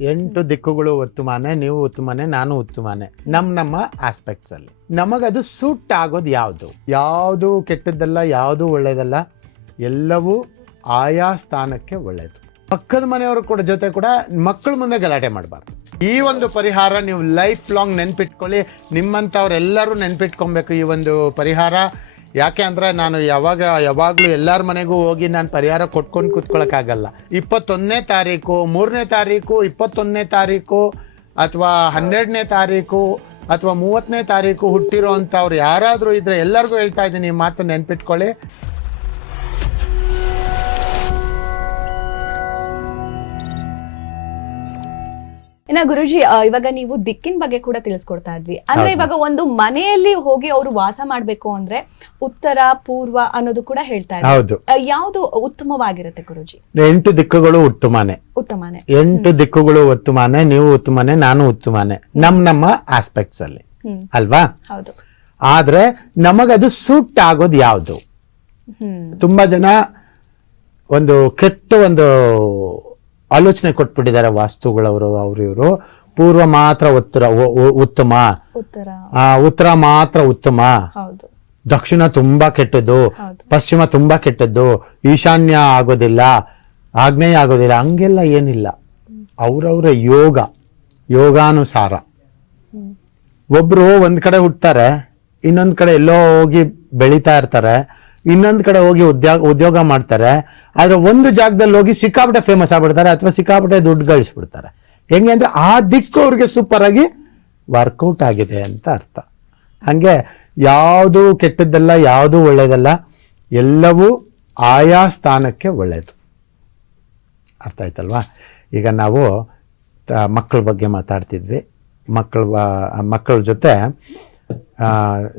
ಎಂಟು ದಿಕ್ಕುಗಳು ಉತ್ತಮಾನೆ ನೀವು ಉತ್ತಮಾನೆ ನಾನು ಉತ್ತಮಾನೆ ನಮ್ಮ ನಮ್ಮ ಆಸ್ಪೆಕ್ಟ್ಸ್ ಅಲ್ಲಿ. ನಮಗದು ಸೂಟ್ ಆಗೋದು ಯಾವುದು? ಯಾವುದು ಕೆಟ್ಟದ್ದಲ್ಲ, ಯಾವುದು ಒಳ್ಳೇದಲ್ಲ, ಎಲ್ಲವೂ ಆಯಾ ಸ್ಥಾನಕ್ಕೆ ಒಳ್ಳೇದು. ಪಕ್ಕದ ಮನೆಯವರು ಕೂಡ ಜೊತೆ ಕೂಡ ಮಕ್ಕಳ ಮುಂದೆ ಗಲಾಟೆ ಮಾಡಬಾರ್ದು. ಈ ಒಂದು ಪರಿಹಾರ ನೀವು ಲೈಫ್ ಲಾಂಗ್ ನೆನ್ಪಿಟ್ಕೊಳ್ಳಿ. ನಿಮ್ಮಂಥವ್ರೆಲ್ಲರೂ ನೆನ್ಪಿಟ್ಕೊಬೇಕು ಈ ಒಂದು ಪರಿಹಾರ. ಯಾಕೆ ಅಂದರೆ ನಾನು ಯಾವಾಗ, ಯಾವಾಗಲೂ ಎಲ್ಲರ ಮನೆಗೂ ಹೋಗಿ ನಾನು ಪರಿಹಾರ ಕೊಟ್ಕೊಂಡು ಕೂತ್ಕೊಳ್ಳೋಕ್ಕಾಗಲ್ಲ ಇಪ್ಪತ್ತೊಂದನೇ ತಾರೀಕು, ಮೂರನೇ ತಾರೀಕು, ಇಪ್ಪತ್ತೊಂದನೇ ತಾರೀಕು, ಅಥವಾ ಹನ್ನೆರಡನೇ ತಾರೀಕು, ಅಥವಾ ಮೂವತ್ತನೇ ತಾರೀಕು ಹುಟ್ಟಿರೋ ಅಂಥವ್ರು ಯಾರಾದರೂ ಇದ್ದರೆ ಎಲ್ಲರಿಗೂ ಹೇಳ್ತಾ ಇದ್ದೀನಿ ಮಾತು ನೆನ್ಪಿಟ್ಕೊಳ್ಳಿ. ಇನ್ನ ಗುರುಜಿ ಇವಾಗ ನೀವು ದಿಕ್ಕಿನ ಬಗ್ಗೆ ಕೂಡ ತಿಳಿಸ್ಕೊಡ್ತಾ ಇದ್ವಿ. ಅಂದ್ರೆ ಇವಾಗ ಒಂದು ಮನೆಯಲ್ಲಿ ಹೋಗಿ ಅವರು ವಾಸ ಮಾಡ್ಬೇಕು ಅಂದ್ರೆ ಉತ್ತರ ಪೂರ್ವ ಅನ್ನೋದು ಕೂಡ ಹೇಳ್ತಾ ಇದ್ದಾರೆ. ಹೌದು. ಯಾವ್ದು ಉತ್ತಮವಾಗಿರುತ್ತೆ ಗುರುಜಿ? ಎಂಟು ದಿಕ್ಕುಗಳು ಉತ್ತಮಾನೆ. ಉತ್ತಮಾನೆ. ಎಂಟು ದಿಕ್ಕುಗಳು ಉತ್ತಮಾನೆ ನೀವು ಉತ್ತಮಾನೆ ನಾನು ಉತ್ತಮಾನೆ. ನಮ್ ನಮ್ಮ ಆಸ್ಪೆಕ್ಟ್ಸ್ ಅಲ್ಲಿ. ಹ್ಮ್. ಅಲ್ವಾ? ಹೌದು. ಆದ್ರೆ ನಮಗದು ಸೂಟ್ ಆಗೋದು ಯಾವುದು? ಹ್ಮ್. ತುಂಬಾ ಜನ ಒಂದು ಕೆಟ್ಟ ಒಂದು ಆಲೋಚನೆ ಕೊಟ್ಬಿಟ್ಟಿದ್ದಾರೆ ವಾಸ್ತುಗಳವರು ಅವರು ಇವರು. ಪೂರ್ವ ಮಾತ್ರ ಉತ್ತರ ಉತ್ತಮ. ಉತ್ತರ. ಆ, ಉತ್ತರ ಮಾತ್ರ ಉತ್ತಮ. ದಕ್ಷಿಣ ತುಂಬಾ ಕೆಟ್ಟದ್ದು. ಪಶ್ಚಿಮ ತುಂಬಾ ಕೆಟ್ಟದ್ದು. ಈಶಾನ್ಯ ಆಗೋದಿಲ್ಲ. ಆಗ್ನೇಯ ಆಗೋದಿಲ್ಲ. ಹಂಗೆಲ್ಲ ಏನಿಲ್ಲ. ಅವರವರ ಯೋಗ ಯೋಗಾನುಸಾರ. ಒಬ್ರು ಒಂದ್ ಕಡೆ ಹುಟ್ಟತಾರೆ ಇನ್ನೊಂದ್ ಕಡೆ ಎಲ್ಲೋ ಹೋಗಿ ಬೆಳೀತಾ ಇರ್ತಾರೆ. ಇನ್ನೊಂದ್ ಕಡೆ ಹೋಗಿ ಉದ್ಯೋಗ ಉದ್ಯೋಗ ಮಾಡ್ತಾರೆ. ಆದ್ರೆ ಒಂದು ಜಾಗದಲ್ಲಿ ಹೋಗಿ ಸಿಕ್ಕಾಪಟ್ಟೆ ಫೇಮಸ್ ಆಗ್ಬಿಡ್ತಾರೆ ಅಥವಾ ಸಿಕ್ಕಾಪಟ್ಟೆ ದುಡ್ಡು ಗಳಿಸ್ಬಿಡ್ತಾರೆ. ಹೆಂಗೆ ಅಂದ್ರೆ ಆ ದಿಕ್ಕು ಅವ್ರಿಗೆ ಸೂಪರ್ ಆಗಿ ವರ್ಕೌಟ್ ಆಗಿದೆ ಅಂತ ಅರ್ಥ. ಹಾಗೆ ಯಾವುದು ಕೆಟ್ಟದ್ದಲ್ಲ, ಯಾವುದು ಒಳ್ಳೆಯದಲ್ಲ ಎಲ್ಲವೂ ಆಯಾ ಸ್ಥಾನಕ್ಕೆ ಒಳ್ಳೆಯದು ಅರ್ಥ ಆಯ್ತಲ್ವಾ? ಈಗ ನಾವು ಮಕ್ಕಳ ಬಗ್ಗೆ ಮಾತಾಡ್ತಿದ್ವಿ. ಮಕ್ಕಳ ಮಕ್ಕಳ ಜೊತೆ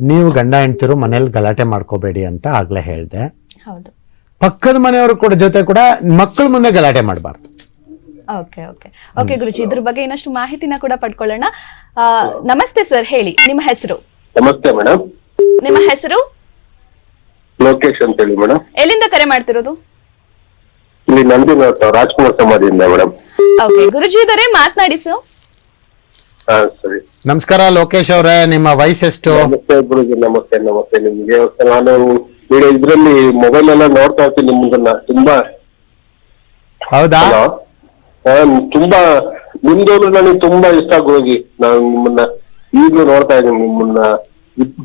ನೀವು ಗಂಡ ಹೆಂಡ್ತಿರು ಮನೇಲಿ ಗಲಾಟೆ ಮಾಡ್ಕೋಬೇಡಿ ಅಂತ ಆಗ್ಲೇ ಹೇಳಿದೆ. ಹೌದು. ಪಕ್ಕದ ಮನೆಯವರು ಕೂಡ ಜೊತೆ ಕೂಡ ಮಕ್ಕಳ ಮುಂದೆ ಗಲಾಟೆ ಮಾಡಬಾರ್ದು. Okay okay. ಓಕೆ ಗುರುಜಿ ಇದ್ರ ಬಗ್ಗೆ ಇನ್ನಷ್ಟು ಮಾಹಿತಿನ ಕೂಡ ಪಡ್ಕೊಳ್ಳೋಣ. ಆ, ನಮಸ್ತೆ ಸರ್ ಹೇಳಿ. ನಿಮ್ಮ ಹೆಸರು? ನಮಸ್ತೆ ಮೇಡಮ್ ನಿಮ್ಮ ಹೆಸರು? ಲೋಕೇಶ್ ಅಂತ ಹೇಳಿ ಮೇಡಮ್ ಎಲ್ಲಿಂದ ಕರೆ ಮಾಡ್ತಿರೋದು? ಇಲ್ಲಿ ನಂದಿನ ರಾಜ್ಕುಮಾರ್ ಸಮಾಧಿಯಿಂದ ಮೇಡಮ್ ಓಕೆ ಗುರುಜಿ ಇದಾರೆ ಮಾತನಾಡಿ ಸರ್. ಹಾ ಸರಿ. ನಮಸ್ಕಾರ ಲೋಕೇಶ್ ಅವರೇ ನಿಮ್ಮ ವಯಸ್ಸೆಷ್ಟು ನಮಸ್ತೆ ಗುರುಜಿ ನಮಸ್ತೆ ನಮಸ್ತೆ. ನಿಮ್ಗೆ ನಾನು ವಿಡಿಯೋ ಇದ್ರಲ್ಲಿ ಮೊಬೈಲ್ ಎಲ್ಲ ನೋಡ್ತಾ ಇರ್ತೀನಿ ನಿಮ್ಮದನ್ನ ತುಂಬಾ. ಹೌದಾ? ಹಲೋ? ತುಂಬಾ. ನಿಮ್ದೋನು ನನಗೆ ತುಂಬಾ ಇಷ್ಟ ಗುರುಜಿ. ನಾನು ನಿಮ್ಮನ್ನ ಈಗಲೂ ನೋಡ್ತಾ ಇದ್ದೀನಿ ನಿಮ್ಮನ್ನ.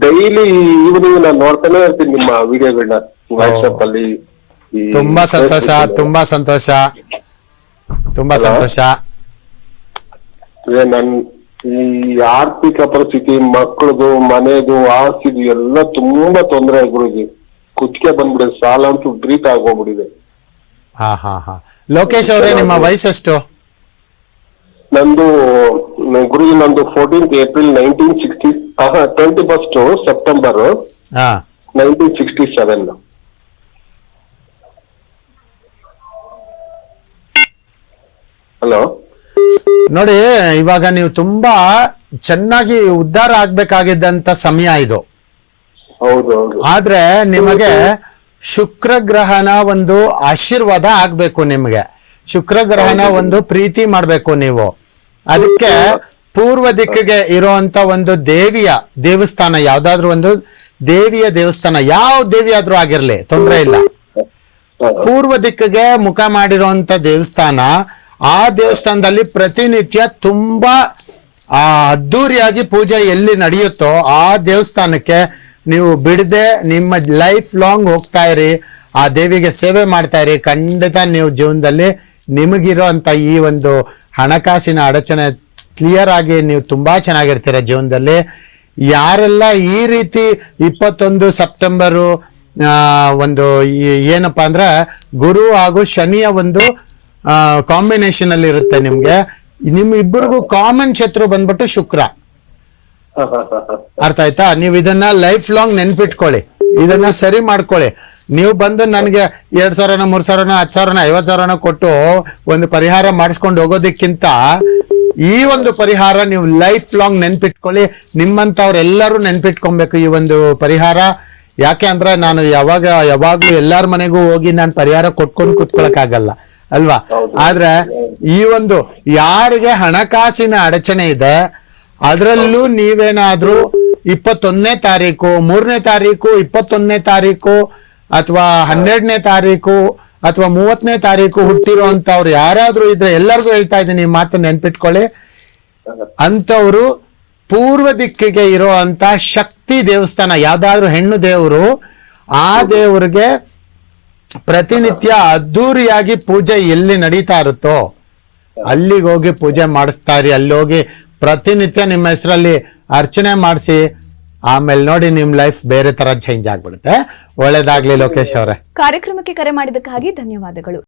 ಡೈಲಿ ಈವ್ನಿಂಗ್ ನಾನು ನೋಡ್ತಾನೆ ಇರ್ತೀನಿ ನಿಮ್ಮ ವಿಡಿಯೋಗಳನ್ನ ವಾಟ್ಸ್ಆಪ್ ಅಲ್ಲಿ ಈ ತುಂಬಾ ಸಂತೋಷ Facebook ತುಂಬಾ ಸಂತೋಷ. ತುಂಬಾ ಸಂತೋಷ. ಅದೇ ನನ್ ಈ ಆರ್ಥಿಕ ಪರಿಸ್ಥಿತಿ ಮಕ್ಕಳದು ಮನೆದು ಆಸ್ತಿದು ಎಲ್ಲ ತುಂಬಾ ತೊಂದರೆ ಗುರುಜಿ ಕುತ್ತಿಗೆ ಬಂದ್ಬಿಡಿದೆ ಸಾಲ ಅಂತೂ ಬ್ರೀತ್ ಆಗೋಗ್ಬಿಟ್ಟಿದೆ. ಹಾ ಹಾ ಹಾ. ಲೋಕೇಶ್ ಅವರೇ ನಿಮ್ಮ ವಯಸ್ಸೆಷ್ಟು ನಂದು ಗುರುಜಿ ನಂದು fourteenth April nineteen sixty twenty first September ಹಾ. ನೈನ್ಟೀನ್ ಸಿಕ್ಸ್ಟಿ ಸೆವೆನ್ ಹಲೋ ನೋಡಿ ಇವಾಗ ನೀವು ತುಂಬಾ ಚೆನ್ನಾಗಿ ಉದ್ಧಾರ ಆಗ್ಬೇಕಾಗಿದ್ದಂತ ಸಮಯ ಇದು. ಆದ್ರೆ ನಿಮಗೆ ಶುಕ್ರ ಗ್ರಹನ ಒಂದು ಆಶೀರ್ವಾದ ಆಗ್ಬೇಕು ನಿಮ್ಗೆ. ಶುಕ್ರ ಗ್ರಹನ ಒಂದು ಪ್ರೀತಿ ಮಾಡ್ಬೇಕು ನೀವು. ಅದಕ್ಕೆ ಪೂರ್ವ ದಿಕ್ಕಿಗೆ ಇರುವಂತ ಒಂದು ದೇವಿಯ ದೇವಸ್ಥಾನ ಯಾವ್ದಾದ್ರು ಒಂದು ದೇವಿಯ ದೇವಸ್ಥಾನ ಯಾವ ದೇವಿ ಆದ್ರೂ ಆಗಿರ್ಲಿ ತೊಂದರೆ ಇಲ್ಲ. ಪೂರ್ವ ದಿಕ್ಕಿಗೆ ಮುಖ ಮಾಡಿರುವಂತ ದೇವಸ್ಥಾನ ಆ ದೇವಸ್ಥಾನದಲ್ಲಿ ಪ್ರತಿನಿತ್ಯ ತುಂಬಾ, ಆ, ಅದ್ದೂರಿಯಾಗಿ ಪೂಜೆ ಎಲ್ಲಿ ನಡೆಯುತ್ತೋ ಆ ದೇವಸ್ಥಾನಕ್ಕೆ ನೀವು ಬಿಡದೆ ನಿಮ್ಮ ಲೈಫ್ ಲಾಂಗ್ ಹೋಗ್ತಾ ಇರಿ, ಆ ದೇವಿಗೆ ಸೇವೆ ಮಾಡ್ತಾ ಇರಿ, ಖಂಡಿತ ನೀವು ಜೀವನದಲ್ಲಿ ನಿಮಗಿರೋಂಥ ಈ ಒಂದು ಹಣಕಾಸಿನ ಅಡಚಣೆ ಕ್ಲಿಯರ್ ಆಗಿ ನೀವು ತುಂಬಾ ಚೆನ್ನಾಗಿರ್ತೀರ ಜೀವನದಲ್ಲಿ. ಯಾರೆಲ್ಲ ಈ ರೀತಿ ಇಪ್ಪತ್ತೊಂದು ಸೆಪ್ಟೆಂಬರು ಒಂದು ಏನಪ್ಪಾ ಅಂದ್ರೆ ಗುರು ಹಾಗೂ ಶನಿಯ ಒಂದು ಕಾಂಬಿನೇಷನ್ ಅಲ್ಲಿ ಇರುತ್ತೆ ನಿಮ್ಗೆ. ನಿಮ್ ಇಬ್ಬರಿಗೂ ಕಾಮನ್ ಶತ್ರು ಬಂದ್ಬಿಟ್ಟು ಶುಕ್ರ. ಅರ್ಥ ಆಯ್ತಾ? ನೀವು ಇದನ್ನ ಲೈಫ್ ಲಾಂಗ್ ನೆನ್ಪಿಟ್ಕೊಳ್ಳಿ. ಇದನ್ನ ಸರಿ ಮಾಡ್ಕೊಳ್ಳಿ. ನೀವು ಬಂದು ನನಗೆ ಎರಡ್ ಸಾವಿರನ, ಮೂರ್ ಸಾವಿರನ, ಹತ್ತು ಸಾವಿರನ ಐವತ್ ಸಾವಿರನ ಕೊಟ್ಟು ಒಂದು ಪರಿಹಾರ ಮಾಡಿಸ್ಕೊಂಡು ಹೋಗೋದಕ್ಕಿಂತ ಈ ಒಂದು ಪರಿಹಾರ ನೀವು ಲೈಫ್ ಲಾಂಗ್ ನೆನ್ಪಿಟ್ಕೊಳ್ಳಿ. ನಿಮ್ಮಂಥವ್ರೆಲ್ಲರೂ ನೆನ್ಪಿಟ್ಕೊಬೇಕು ಈ ಒಂದು ಪರಿಹಾರ. ಯಾಕೆ ಅಂದ್ರೆ ನಾನು ಯಾವಾಗ ಯಾವಾಗ್ಲೂ ಎಲ್ಲಾರ ಮನೆಗೂ ಹೋಗಿ ನಾನು ಪರಿಹಾರ ಕೊಟ್ಕೊಂಡು ಕೂತ್ಕೊಳಕ್ಕಾಗಲ್ಲ ಅಲ್ವಾ? ಆದ್ರೆ ಈ ಒಂದು ಯಾರಿಗೆ ಹಣಕಾಸಿನ ಅಡಚಣೆ ಇದೆ ಅದರಲ್ಲೂ ನೀವೇನಾದ್ರೂ ಇಪ್ಪತ್ತೊಂದನೇ ತಾರೀಕು ಮೂರನೇ ತಾರೀಕು ಇಪ್ಪತ್ತೊಂದನೇ ತಾರೀಕು ಅಥವಾ ಹನ್ನೆರಡನೇ ತಾರೀಕು ಅಥವಾ ಮೂವತ್ತನೇ ತಾರೀಕು ಹುಟ್ಟಿರೋಂಥವ್ರು ಯಾರಾದ್ರೂ ಇದ್ರೆ ಎಲ್ಲರಿಗೂ ಹೇಳ್ತಾ ಇದ್ದೀನಿ ಈ ಮಾತು ನೆನ್ಪಿಟ್ಕೊಳ್ಳಿ. ಅಂಥವ್ರು ಪೂರ್ವ ದಿಕ್ಕಿಗೆ ಇರುವಂತ ಶಕ್ತಿ ದೇವಸ್ಥಾನ, ಯಾವ್ದಾದ್ರು ಹೆಣ್ಣು ದೇವರು, ಆ ದೇವ್ರಿಗೆ ಪ್ರತಿನಿತ್ಯ ಅದ್ದೂರಿಯಾಗಿ ಪೂಜೆ ಎಲ್ಲಿ ನಡೀತಾ ಇರುತ್ತೋ, ಅಲ್ಲಿಗೆ ಹೋಗಿ ಪೂಜೆ ಮಾಡಿಸ್ತಾ ಇರಿ ಅಲ್ಲಿ ಹೋಗಿ ಪ್ರತಿನಿತ್ಯ ನಿಮ್ಮ ಹೆಸರಲ್ಲಿ ಅರ್ಚನೆ ಮಾಡಿಸಿ, ಆಮೇಲೆ ನೋಡಿ ನಿಮ್ ಲೈಫ್ ಬೇರೆ ತರ ಚೇಂಜ್ ಆಗ್ಬಿಡುತ್ತೆ. ಒಳ್ಳೇದಾಗ್ಲಿ ಲೋಕೇಶ್ ಅವರೇ. ಕಾರ್ಯಕ್ರಮಕ್ಕೆ ಕರೆ ಮಾಡಿದ್ದಕ್ಕಾಗಿ ಧನ್ಯವಾದಗಳು.